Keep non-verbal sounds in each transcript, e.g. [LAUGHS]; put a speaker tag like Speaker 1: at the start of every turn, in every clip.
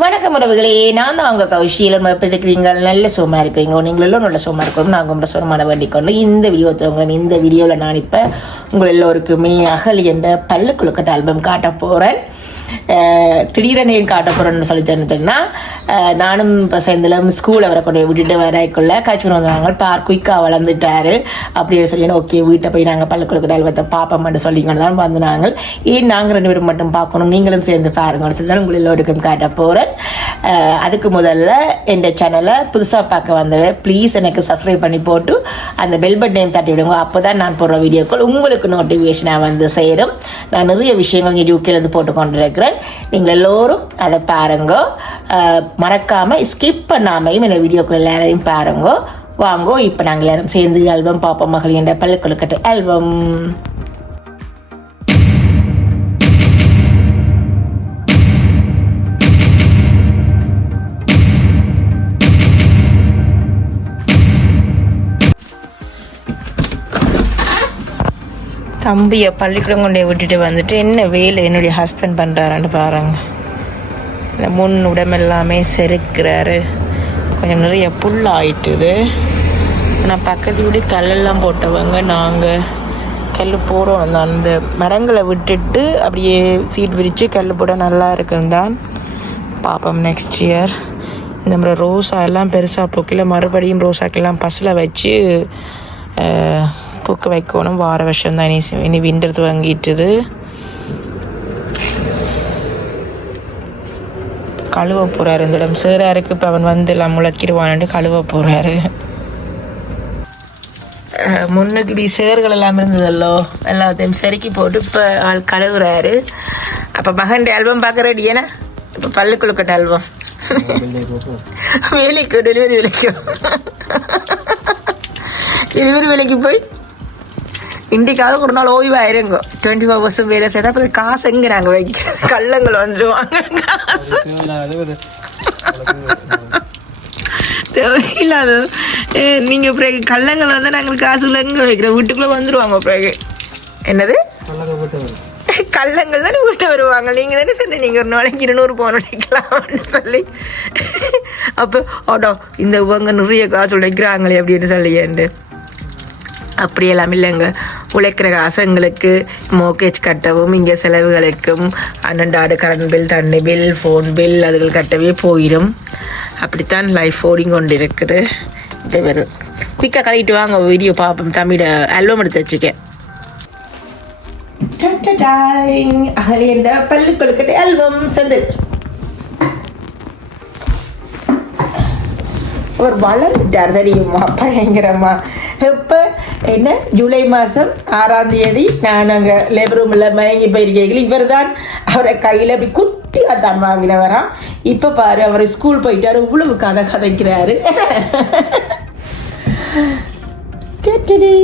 Speaker 1: வணக்கம் உறவுகளே. நான் தான் அவங்க கௌஷியில் எப்படி இருக்கிறீங்க நல்ல சோமா இருக்கிறீங்க நீங்கள் எல்லாம் நல்ல சோமா இருக்கணும். நாங்கள் உங்களை சுரமான வேண்டிக்கொண்டு இந்த வீடியோ தவங்க இந்த வீடியோவில் நான் இப்போ உங்கள் எல்லோருக்குமே அகல் என்ற பல்லு குழுக்கட்ட ஆல்பம் காட்ட போகிறேன் திடீரெனையும் காட்ட போகிறேன்னு சொல்லி தெரிஞ்சுன்னா நானும் இப்போ சேர்ந்துல ஸ்கூல் அவரை கொண்டு போய் விட்டுட்டு வரைக்குள்ள காய்ச்சல் வந்தாங்க பார் குயிக்காக வளர்ந்துட்டாரு. அப்படின்னு சொல்லி ஓகே வீட்டை போய் நாங்கள் பள்ளிக்கூட குழுக்கட்ட ஆல்பத்தை பார்ப்போம்னு சொல்லிங்கன்னு தான் வந்தாங்க. நாங்கள் ஏன் நாங்கள் ரெண்டு பேரும் மட்டும் பார்க்கணும்? நீங்களும் சேர்ந்து பாருங்கன்னு சொல்லி தான் உங்கள் எல்லோருக்கும் காட்ட போகிறேன் அதுக்கு முதல்ல என் சேனலை புதுசாக பார்க்க வந்தவ ப்ளீஸ் எனக்கு சப்ஸ்கிரைப் பண்ணி போட்டு அந்த பெல் பட்டனையும் தட்டி விடுங்க. அப்போ தான் நான் போடுற வீடியோக்கள் உங்களுக்கு நோட்டிஃபிகேஷனாக வந்து சேரும். நான் நிறைய விஷயங்கள் இங்கே யூகேலேருந்து போட்டு கொண்டிருக்கிறேன். இருக்கிறேன் நீங்கள் எல்லோரும் அதை பாருங்க. மறக்காமல் ஸ்கிப் பண்ணாமையும் இந்த வீடியோக்கள் எல்லாரையும் பாருங்க. வாங்கோ இப்போ நாங்கள் எல்லாரும் சேர்ந்து ஆல்பம் பாப்பா மகள் என்ற பல்லுக்கொழுக்கட்டு ஆல்பம் தம்பியை பள்ளிக்கூடம் கொண்டே விட்டுட்டு வந்துட்டு என்ன வேலை என்னுடைய ஹஸ்பண்ட் பண்ணுறாருன்னு பாருங்க. இந்த முன் உடம்பெல்லாமே செருக்கிறாரு. கொஞ்சம் நிறைய புல் ஆயிட்டுது ஆனால் பக்கத்து வீடு கல்லெல்லாம் போட்டவங்க நாங்கள் கல் போடுவோம் தான் அந்த மரங்களை விட்டுட்டு அப்படியே சீட் விரித்து கல் போட நல்லா இருக்குன்னு தான் பார்ப்போம் நெக்ஸ்ட் இயர் இந்த மாதிரி ரோஸா எல்லாம் பெருசாக பூக்கில். மறுபடியும் ரோசாக்கெல்லாம் பசில் வச்சு பூக்க வைக்கணும் வார வருஷம் தான் இனி இனி விண்டர் துவங்கிட்டுது கழுவ போகிறாரு இந்த இடம் சேராருக்கு இப்போ அவன் வந்து எல்லாம் முளைக்கிடுவான்ட்டு கழுவ போகிறாரு முன்னுக்கு இப்படி சேர்கள் எல்லாம் இருந்ததல்லோ எல்லாத்தையும் செருக்கி போட்டு இப்போ ஆள் கழுவுறாரு அப்போ மகன் ஆல்பம் பார்க்க ரெடி ஏன்னா இப்போ பல்லு குழுக்கட்ட ஆல்பம் வேலைக்கு டெலிவரி வேலைக்கு டெலிவரி வேலைக்கு போய் இன்றைக்காவது ஒரு நாள் ஓய்வாயிருங்க டுவெண்ட்டி ஃபோர் பர்சன்ட் வேலை செய்தால் அப்புறம் காசு எங்கே நாங்கள் வைக்கிறோம் கள்ளங்கள் வந்துடுவாங்க தேவையில்லாத ஏ, நீங்க பிறகு கள்ளங்கள் வந்து நாங்கள் காசுல எங்க வைக்கிறோம் வீட்டுக்குள்ள வந்துருவாங்க பிறகு என்னது கள்ளங்கள் தானே வீட்டு வருவாங்க நீங்க தானே சொன்ன நீங்க ஒரு நாளைக்கு இருநூறு போன உடைக்கலாம்னு சொல்லி அப்போ ஓடோ இந்த இவங்க நிறைய காசு உழைக்கிறாங்களே அப்படின்னு சொல்லியேண்டு அப்படி எல்லாம் இல்லைங்க உழைக்கிற காசு எங்களுக்கு கட்டவும் இங்கே செலவுகளுக்கும் அன்னண்டாடு கரண்ட் பில் தண்ணி பில் ஃபோன் பில் அதுகள் கட்டவே போயிடும் அப்படித்தான் லைஃப் ஓடி கொண்டு இருக்குது வெறும் குயிக்காக கழிட்டு வாங்க வீடியோ பார்ப்போம். தமிழ ஆல்பம் எடுத்து வச்சுக்கேன். அகலியண்ட பள்ளி கொழுக்கட்டை ஆல்பம் செந்தில் அவர் வளர்ந்துட்டார் தெரியுமா? பயங்கரமா. இப்போ என்ன? ஜூலை மாதம் ஆறாம் தேதி. நான் அங்கே லேபர் ரூமில் மயங்கி போயிருக்கீங்க இவர் தான் அவரை கையில் அப்படி குட்டியாக தான் வாங்கினவராம் இப்போ பாரு அவர் ஸ்கூல் போயிட்டார். இவ்வளவு கதை கதைக்கிறாரு. டடடே.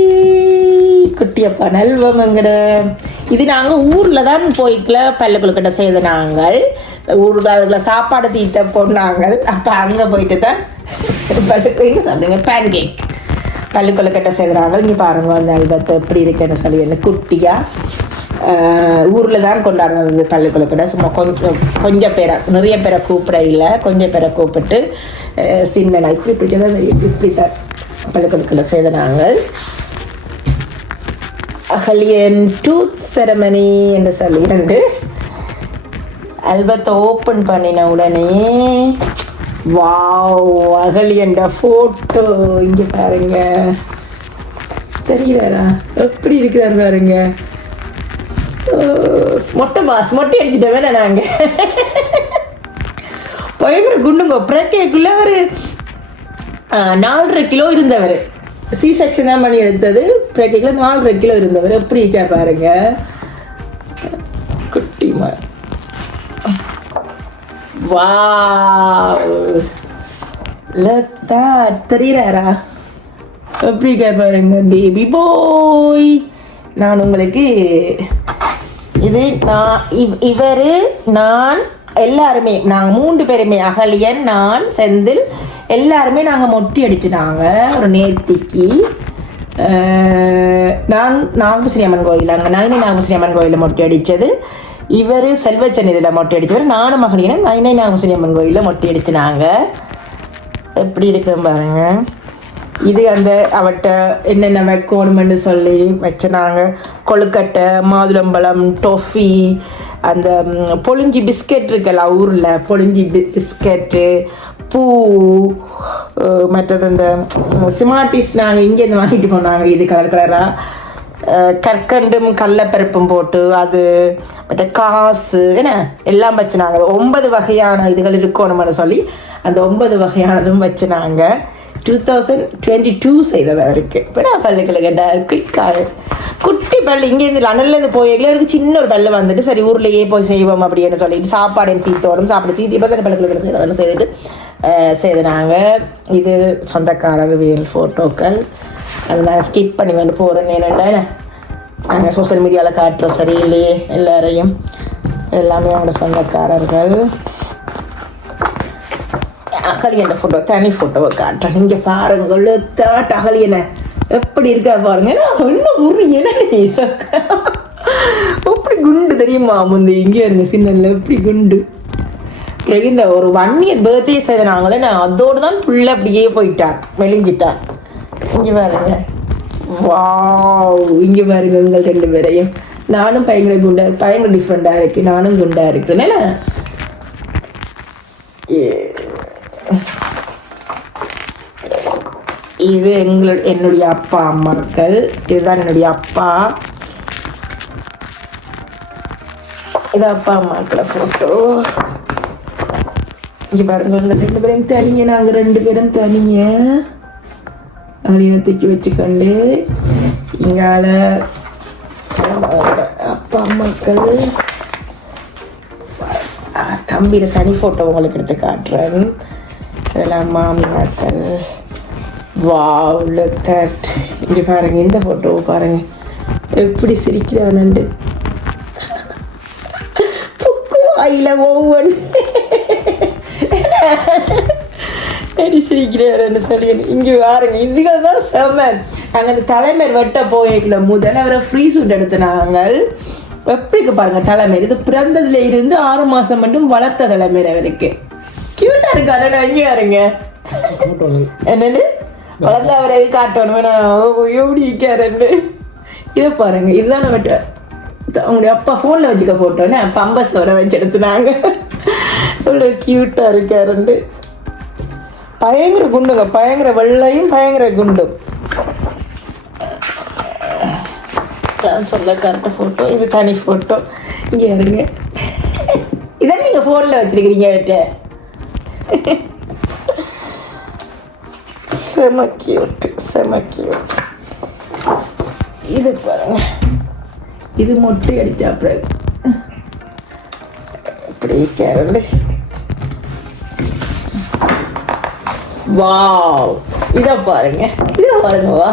Speaker 1: குட்டியப்பா நல்வமங்கட. இது நாங்கள் ஊரில் தான் போய்க்கல. பல்லு குழுக்கட்டை செய்த நாங்கள். ஊரில் அவர்களை சாப்பாடு தீத்த போனாங்க அப்போ அங்கே போயிட்டு தான் பல்லு சாப்பிடுங்க? பேன் கேக் பல்லு கொழுக்கட்டை செய்கிறாங்க இங்கே பாருங்க அந்த அல்பத்தை எப்படி இருக்குன்னு சொல்லி என்ன குட்டியாக ஊரில் தான் கொண்டாடுறது பல்லு கொலக்கட்டை சும்மா கொஞ்சம் கொஞ்சம் பேரை நிறைய பேரை கூப்பிட இல்லை கொஞ்சம் பேரை கூப்பிட்டு சின்ன இப்படி பிடிச்சதான் இப்படி தான் பல்லு கொழுக்கட்டை செய்த நாங்கள் அகலியன் டூத் செரமனி என்று சொல்லி ரெண்டு அல்பத்தை ஓப்பன் பண்ணின உடனே வாவ் அகலியண்ட ஃபோட்டோ இங்கே பாருங்க. தெரியலடா எப்படி இருக்கிறாரு பாருங்க. மொட்டை பாஸ் மொட்டை அடிச்சுட்ட வேலை நாங்கள் பயங்கர குண்டுங்க. பிரேக்குள்ள ஒரு ஆஹ், நாலரை கிலோ இருந்தவர். சி செக்ஷன் தான் பண்ணி எடுத்தது. பிரேக்கில் நாலரை கிலோ இருந்தவர். எப்படி இருக்கா பாருங்க. Wow! Look that! தெரியறாரா எப்படி பாருங்க பேபி போய் நான் உங்களுக்கு இது நான் இவ் இவர் நான் எல்லாருமே நாங்கள் மூன்று பேருமே அகலியன் நான் செந்தில் எல்லாருமே நாங்கள் மொட்டி அடிச்சிட்டாங்க ஒரு நேர்த்திக்கு அஹ், நான் நாகபுஸ்ரீ அம்மன் கோயில் அங்கே நளினி நாகபுஸ்ரீ அம்மன் கோயிலில் மொட்டி அடித்தது இவர் செல்வச்சன் இதில் மொட்டை அடிச்சவர் நானும் மகளிரும் நைனை நாகசுனியம்மன் கோயிலில் மொட்டை அடிச்சினாங்க எப்படி இருக்குன்னு பாருங்க. இது அந்த அவட்ட என்னென்ன வைக்கணுமென்னு சொல்லி வச்சினாங்க கொழுக்கட்டை மாதுளம்பழம் டொஃபி அந்த பொழிஞ்சி பிஸ்கெட் இருக்குல்ல ஊரில். பொழிஞ்சி பி பிஸ்கெட்டு பூ மற்றது அந்த சிமாட்டிஸ் நாங்கள் இங்கேருந்து வாங்கிட்டு போனாங்க. இது கலர் கலராக கற்கண்டும் கடலப்பருப்பும் போட்டு அது மற்ற காசு என்ன? எல்லாம் வச்சுனாங்க. ஒன்பது வகையான இதுகள் இருக்கணும்னு சொல்லி அந்த ஒன்பது வகையானதும் வச்சுனாங்க. டூ தௌசண்ட் டுவெண்ட்டி டூ செய்ததாக இருக்குது இப்போ நான் பல்லுக்களை கேட்டால் குட்டி பல்லு இங்கேருந்து லண்டன்லேருந்து போய் எங்களுக்கு சின்ன ஒரு பல்லு வந்துட்டு சரி ஊர்லேயே போய் செய்வோம் அப்படின்னு சொல்லிட்டு சாப்பாடு தீத்தோடும் சாப்பிட தீத்தி இப்போ தான் பல்லுக்களை செய்யறதுன்னு செய்துட்டு அஹ் செய்துனாங்க. இது சொந்தக்காரர் வேல் ஃபோட்டோக்கள் அது நான் ஸ்கிப் பண்ணி வந்து போகிறேன் என்னென்ன? நாங்கள் சோஷியல் மீடியாவில் காட்டுற சரியில்லையே எல்லாரையும். எல்லாமே அவங்களோட சொந்தக்காரர்கள். அகலியன் ஃபோட்டோ தனி ஃபோட்டோவை காட்டுறேன். இங்கே பாருங்கள் தாட் அகலியனை எப்படி இருக்கா பாருங்க. இன்னும் உரு என்ன சொக்க? எப்படி குண்டு தெரியுமா முந்தி? இங்கே இருங்க சின்னல எப்படி குண்டு? பிறகு இந்த ஒரு ஒன் இயர் பர்த்டே செய்தாங்களே நான் அதோடு தான் புள்ள அப்படியே போயிட்டான் மெலிஞ்சிட்டான் இங்கே பாருங்க. வாவ் இங்கே பாருங்க உங்கள் ரெண்டு பேரையும். நானும் பயங்கர குண்டா பயங்கர டிஃப்ரெண்டாக இருக்கு. நானும் குண்டா இருக்கிறேன். இது எங்களு என்னுடைய அப்பா அம்மாக்கள் இதுதான் என்னுடைய அப்பா. இது அப்பா அம்மாக்களை ஃபோட்டோ இங்கே பாருங்க ரெண்டு பேரும் தனிங்க. நாங்கள் ரெண்டு பேரும் தனிங்க. அப்படின்னு தூக்கி வச்சுக்கொண்டு. இங்கால அப்பா அம்மாக்கள். தம்பியில் தனி ஃபோட்டோ உங்களுக்கு எடுத்து காட்டுறேன். இதெல்லாம் மாமியாக்கள். வா லுக் தட் இங்கே பாருங்க இந்த ஃபோட்டோவை பாருங்க. எப்படி சிரிக்கிறானண்டு [LAUGHS] புக்கு வாயில ஒவ்வொன்று அடி சிரிக்கிறாருன்னு சொல்லி இங்கே பாருங்க இதுகள் தான் செம்மன் நாங்கள் அந்த தலைமையர் வெட்ட போயிருக்கல முதல்ல அவரை ஃப்ரீ சூட் எடுத்துனாங்க நாங்கள். எப்படி இருக்கு பாருங்க தலைமையர் இது பிறந்ததுல இருந்து ஆறு மாசம் மட்டும் வளர்த்த தலைமையர் அவருக்கு. கியூட்டா இருக்காரு நான் இங்கே பாருங்க. என்னன்னு வளர்ந்த அவரை காட்டணும் வேணாம். எப்படி இருக்காருன்னு இதை பாருங்க இதுதான் நம்ம அவங்களுடைய அப்பா ஃபோனில் வச்சுக்க ஃபோட்டோன்னு பம்பஸோட வச்சு எடுத்துனாங்க அவ்வளோ க்யூட்டாக இருக்காருண்டு பயங்கர குண்டுங்க பயங்கர வெள்ளையும் பயங்கர குண்டும் நான் ஃபோட்டோ இது தனி ஃபோட்டோ இங்கே இருங்க. இதான் நீங்கள் ஃபோனில் வச்சுருக்கிறீங்க அவர்கிட்ட. செம கியூட் செம கியூட் இது பாருங்க. இது மொட்டை அடிச்சா பிறகு இப்படி கேரண்டு. வாவ். இத பாருங்க. இத பாருங்க வா.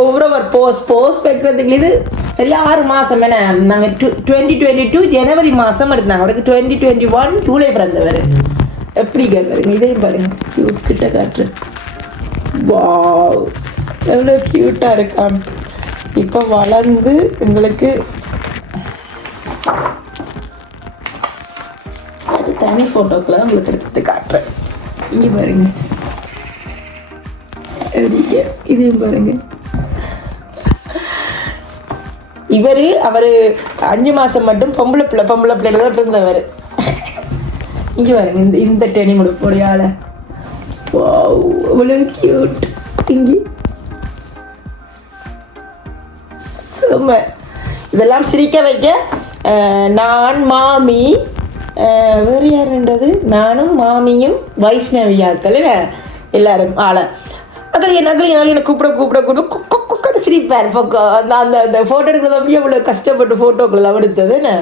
Speaker 1: ஒவ்வொரு போஸ் போஸ் வைக்கிறதுக்கு இது சரியா ஆறு மாதம் என்ன? நாங்கள் டுவெண்ட்டி டுவெண்ட்டி டூ ஜனவரி மாதம் எடுத்தாங்க. அவருக்கு டுவெண்ட்டி டுவெண்ட்டி ஒன் ஜூலை பிறந்தவர் எப்படி கேட்குறீங்க இதையும் பாருங்க. கியூட் கிட்ட காட்டுறேன் வாவ். எவ்வளோ க்யூட்டாக இருக்கான். இப்போ வளர்ந்து எங்களுக்கு தனி ஃபோட்டோக்களை தான் உங்களுக்கு எடுத்து காட்டுறேன். இங்கே பாருங்க. இதையும் பாருங்க. இவர் அவர் அஞ்சு மாதம் மட்டும் பொம்பளை பிள்ளை பொம்பளை பிள்ளை தான் இருந்தவர் இங்கே பாருங்க இந்த இந்த டெனி முடிப்போடைய ஆளை வாவ் கியூட் இங்கே. இதெல்லாம் சிரிக்க வைக்க நான் மாமி வேறு யாருன்றது? நானும் மாமியும் வைஷ்ணவியாக்கள் என்ன எல்லாரும் ஆள. அகலியன் அகலியன் அகலியனை கூப்பிட கூப்பிட கூப்பிட குக்கு சிரிப்பார். பக்கோ அந்த அந்த அந்த ஃபோட்டோ எடுக்கிற தம்பி அவ்வளோ கஷ்டப்பட்டு ஃபோட்டோக்கள் எடுத்தது என்ன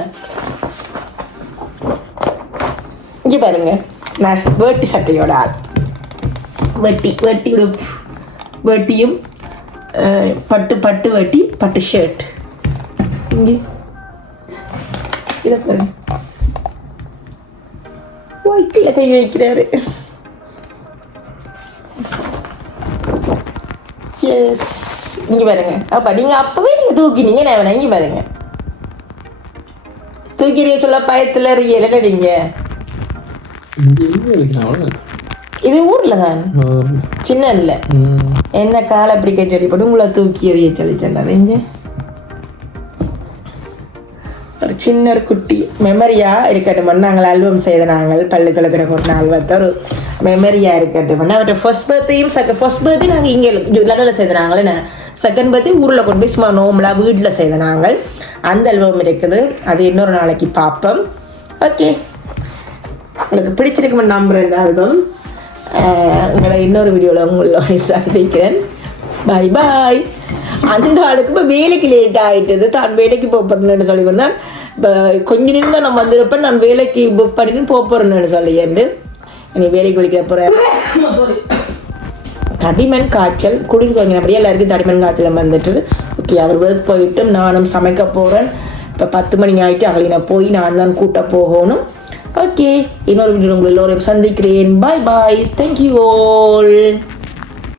Speaker 1: இங்கே பாருங்க. நான் வேட்டி சட்டையோட ஆள். வெட்டி வெட்டியோட வெட்டியும் பட்டு பட்டு வெட்டி பட்டு ஷர்ட் இங்கே. இதை பாருங்க. ஒயிட்டில் கை வைக்கிறாரு. எஸ் இங்கே பாருங்க. அப்பா நீங்கள் அப்போவே நீங்கள் தூக்கினீங்க நான் வேணா இங்கே பாருங்க. தூக்கிறீங்க சொல்ல பயத்தில் நீங்க
Speaker 2: வைக்கிறேன் அவ்வளவுதான்.
Speaker 1: இது ஊர்ல தான். சின்ன இல்லை. என்ன காலை பிடிக்க சொல்லி போட்டு உங்களை தூக்கி எறிய சொல்லி சொன்னார். இங்க. ஒரு சின்ன ஒரு குட்டி மெமரியா இருக்கட்டும். நாங்கள் ஆல்பம் செய்த நாங்கள் பல்லு கலக்கிற ஒரு ஆல்பத்தை ஒரு மெமரியா இருக்கட்டும். அவற்றை ஃபர்ஸ்ட் பர்த்டேயும் செகண்ட் ஃபர்ஸ்ட் பர்த்டே நாங்கள் இங்கே லண்டனில் செய்த நாங்கள். என்ன? செகண்ட் பர்த்டே ஊரில் கொண்டு போய் சும்மா நோம்பலாக வீட்டில் செய்த நாங்கள். அந்த ஆல்பம் இருக்குது. அது இன்னொரு நாளைக்கு பார்ப்போம். ஓகே உங்களுக்கு பிடிச்சிருக்குமென்னு நம்புகிறேன் இந்த ஆல்பம் உங்களை இன்னொரு வீடியோவில் உங்களை சந்திக்கிறேன். பை பாய் அந்த ஆளுக்கு இப்போ வேலைக்கு லேட் ஆகிட்டது தான் வேலைக்கு போக போகிறேன்னு சொல்லி வந்தான். கொஞ்ச தான் நான் வந்திருப்பேன். நான் வேலைக்கு புக் பண்ணிட்டு போக போகிறேன்னு சொல்லிட்டு இனி வேலைக்கு விളിக்க போகிறேன் தடிமன் காய்ச்சல் குடிக்க கொஞ்சம் அப்படியே எல்லாருக்கும் தடிமன் காய்ச்சல் வந்துட்டு ஓகே அவர் ஒர்க் போயிட்டு நானும் சமைக்க போகிறேன் இப்போ பத்து மணி ஆகிட்டு அகலின போய் நான் தான் கூட்ட போகணும். ஓகே இன்னொரு வீடியோ உங்களை எல்லோரையும் சந்திக்கிறேன். பாய் பாய் தேங்க்யூ ஆல்